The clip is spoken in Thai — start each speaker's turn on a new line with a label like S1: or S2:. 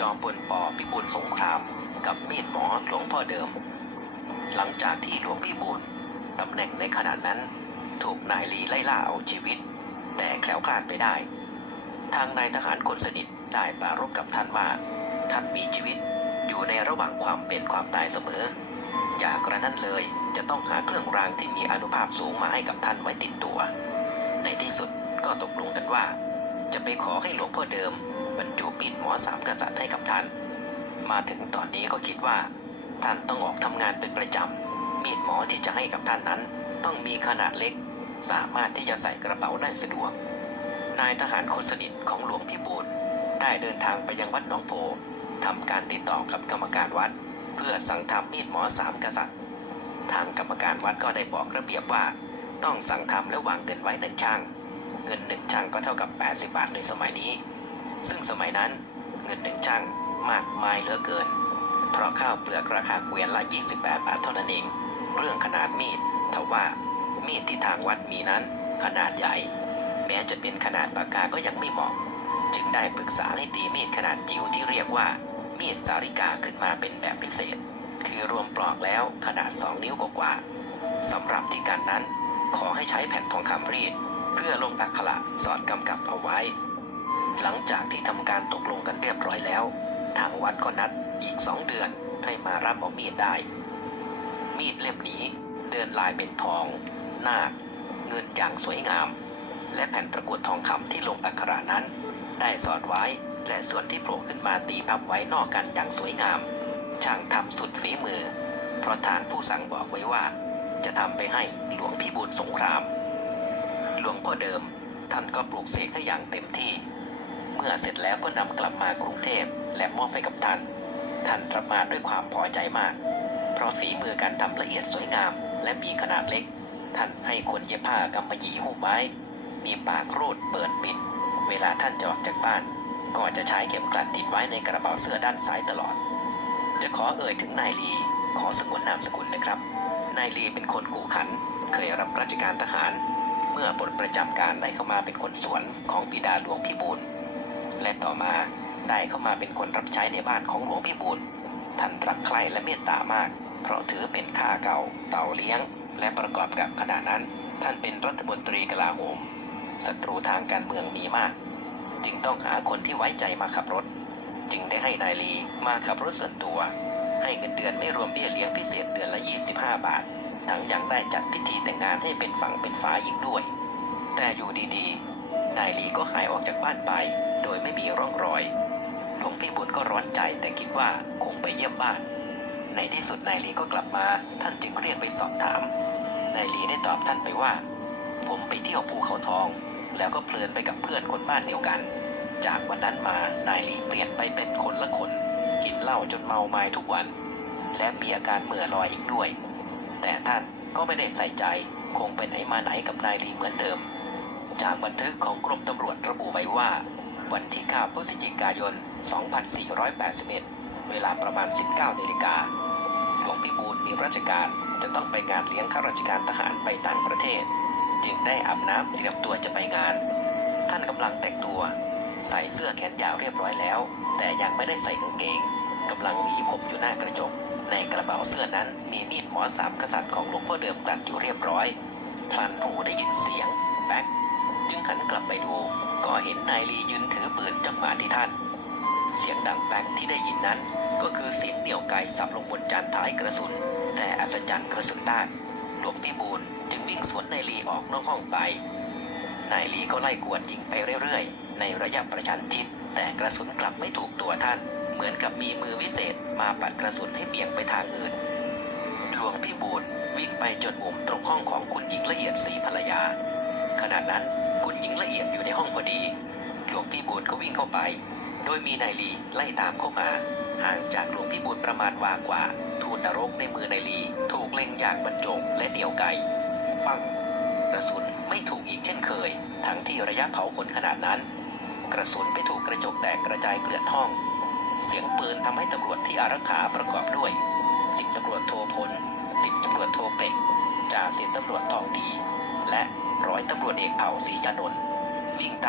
S1: จอมพลปอพิบูลสงคราม กับมีดหมอหลวงพ่อเดิม หลังจากที่หลวงพี่บูลตำแหน่งในขณะนั้น ถูกนายลีไล่ล่าเอาชีวิต แต่แคล้วคลาดไปได้ ทางนายทหารคนสนิทได้ปรารภกับท่านว่า ท่านมีชีวิตอยู่ในระหว่างความเป็นความตายเสมอ อย่ากระนั้นเลยจะต้องหาเครื่องรางที่มีอนุภาพสูงมาให้กับท่านไว้ติดตัว ในที่สุดก็ตกลงกันว่า ไปขอให้หลวงพ่อเดิม บรรจุมีดหมอสามกษัตริย์ให้กับท่าน มาถึงตอนนี้ก็คิดว่า ท่านต้องออกทำงานเป็นประจำ มีดหมอที่จะให้กับท่านนั้น ต้องมีขนาดเล็ก สามารถที่จะใส่กระเป๋าได้สะดวก นายทหารคนสนิทของหลวงพี่บูลได้เดินทางไปยังวัดหนองโพทำการติดต่อกับกรรมการวัด เพื่อสั่งทำมีดหมอสามกษัตริย์ ทางกรรมการวัดก็ได้บอกระเบียบว่า ต้องสั่งทำและวางเงินไว้หนึ่งช่าง งินหนึ่งช่างก็เท่ากับ 80 บาทในสมัยนี้ ซึ่งสมัยนั้นเงินหนึ่งช่างมากมายเหลือเกิน เพราะข้าวเปลือกราคาเกวียนละ 28 บาทเท่านั้นเอง เรื่องขนาดมีดทว่ามีดที่ทางวัดมีนั้นขนาดใหญ่ แม้จะเป็นขนาดปากกาก็ยังไม่เหมาะ จึงได้ปรึกษาให้ตีมีดขนาดจิ๋วที่เรียกว่า มีดสาริกาขึ้นมาเป็นแบบพิเศษ คือรวมปลอกแล้วขนาด 2 นิ้วกว่าๆสำหรับที่การนั้นขอให้ใช้แผ่นทองคำรีด เพื่อลงอักขระสอดกำกับเอาไว้ หลังจากที่ทำการตกลงกันเรียบร้อยแล้ว ทางวัดก็นัดอีกสองเดือนให้มารับเอามีดได้ มีดเล่มนี้เดินลายเป็นทองนาคเงินอย่างสวยงาม และแผ่นตะกรุดทองคำที่ลงอักขระนั้น ได้สอดไว้และส่วนที่โผล่ขึ้นมาตีพับไว้นอกกันอย่างสวยงาม ช่างทำสุดฝีมือ เพราะทางผู้สั่งบอกไว้ว่า จะทำไปให้หลวงพี่บุญสงคราม หลวงพ่อเดิม ท่านก็ปลูกเสกให้อย่างเต็มที่ เมื่อเสร็จแล้วก็นำกลับมากรุงเทพและมอบให้กับท่าน ท่านรับมาด้วยความพอใจมาก เพราะฝีมือการทำละเอียดสวยงาม และมีขนาดเล็ก ท่านให้คนเย็บผ้ากำมะหยี่หุ้มไว้ มีปากรูดเปิดปิด เวลาท่านจะออกจากบ้าน ก็จะใช้เข็มกลัดติดไว้ในกระเป๋าเสื้อด้านซ้ายตลอด จะขอเอ่ยถึงนายลีขอสงวนนามสกุลนะครับ นายลีเป็นคนขู่ขัน เคยรับราชการทหาร มื่อปลดประจำการได้เข้ามาเป็นคนสวนของบิดาหลวงพี่บูลและต่อมาได้เข้ามาเป็นคนรับใช้ในบ้านของหลวงพี่บูลท่านรักใคร่และเมตตามาก เพราะถือเป็นข้าเก่า เต่าเลี้ยง และประกอบกับขณะนั้น ท่านเป็นรัฐมนตรีกลาโหมศัตรูทางการเมืองมีมาก จึงต้องหาคนที่ไว้ใจมาขับรถ จึงได้ให้นายลีมาขับรถส่วนตัว ให้เงินเดือนไม่รวมเบี้ยเลี้ยงพิเศษเดือนละ 25 บาท ทั้งยังได้จัดพิธีแต่งงานให้เป็นฝั่งเป็นฟ้าอีกด้วย แต่อยู่ดีๆ นายลีก็หายออกจากบ้านไป โดยไม่มีร่องรอย หลวงพี่บุญก็ร้อนใจแต่คิดว่าคงไปเยี่ยมบ้าน ในที่สุดนายลีก็กลับมา ท่านจึงเรียกไปสอบถาม นายลีได้ตอบท่านไปว่า ผมไปเที่ยวภูเขาทอง แล้วก็เพลินไปกับเพื่อนคนบ้านเดียวกัน จากวันนั้นมานายลีเปลี่ยนไปเป็นคนละคน กินเหล้าจนเมาไม้ทุกวัน และมีอาการเหม่อลอยอีกด้วย แต่ท่านก็ไม่ได้ใส่ใจคงไปไหนมาไหนกับนายลีเหมือนเดิม จากบันทึกของกรมตำรวจระบุไว้ว่า วันที่9พฤศจิกายน 2481 เวลาประมาณ 19นาฬิกาหลวงพี่บูลมีราชการจะต้องไปงานเลี้ยงข้าราชการทหารไปต่างประเทศ จึงได้อาบน้ำเตรียมตัวจะไปงาน ท่านกำลังแต่งตัว ใส่เสื้อแขนยาวเรียบร้อยแล้ว แต่ยังไม่ได้ใส่กางเกงกำลังหวีผมอยู่หน้ากระจก ในกระเป๋าเสื้อนั้นมีมีดหมอสามกษัตริย์ของหลวงพ่อเดิมกลัดอยู่เรียบร้อย พลันหูได้ยินเสียงแป๊กจึงหันกลับไปดู ก็เห็นนายลียืนถือปืนจ้องมาที่ท่าน เสียงดังแป๊กที่ได้ยินนั้น ก็คือเสียงเหนี่ยวไกสับลงบนจานท้ายกระสุน แต่อัศจรรย์กระสุนด้านหลวงพี่บูลจึงวิ่งสวนนายลีออกนอกห้องไป นายลีก็ไล่กวดยิงไปเรื่อยๆ ในระยะประชันชิดแต่กระสุนกลับไม่ถูกตัวท่าน เหมือนกับมีมือวิเศษมาปัดกระสุนให้เบี่ยงไปทางอื่น หลวงพี่บูลวิ่งไปจนมุมตรงห้องของคุณหญิงละเอียดสีภรรยา ขณะนั้นคุณหญิงละเอียดอยู่ในห้องพอดี หลวงพี่บูลก็วิ่งเข้าไป โดยมีนายลีไล่ตามเข้ามา ห่างจากหลวงพี่บูลประมาณวากว่า ทูลนรกในมือนายลี ถูกเล็งอย่างบรรจงและเหนียวไกปังกระสุนไม่ถูกอีกเช่นเคย ทั้งที่ระยะเผาขนขนาดนั้น กระสุนไปถูกกระจกแตกกระจายเกลื่อนห้อง เสียงปืนทำให้ตำรวจที่อารักขาประกอบด้วยสิบตำรวจโทพลสิบตำรวจโทเป็กจ่าสิบตำรวจทองดี และร้อยตำรวจเอกเผ่าศรียานนท์วิ่งตาม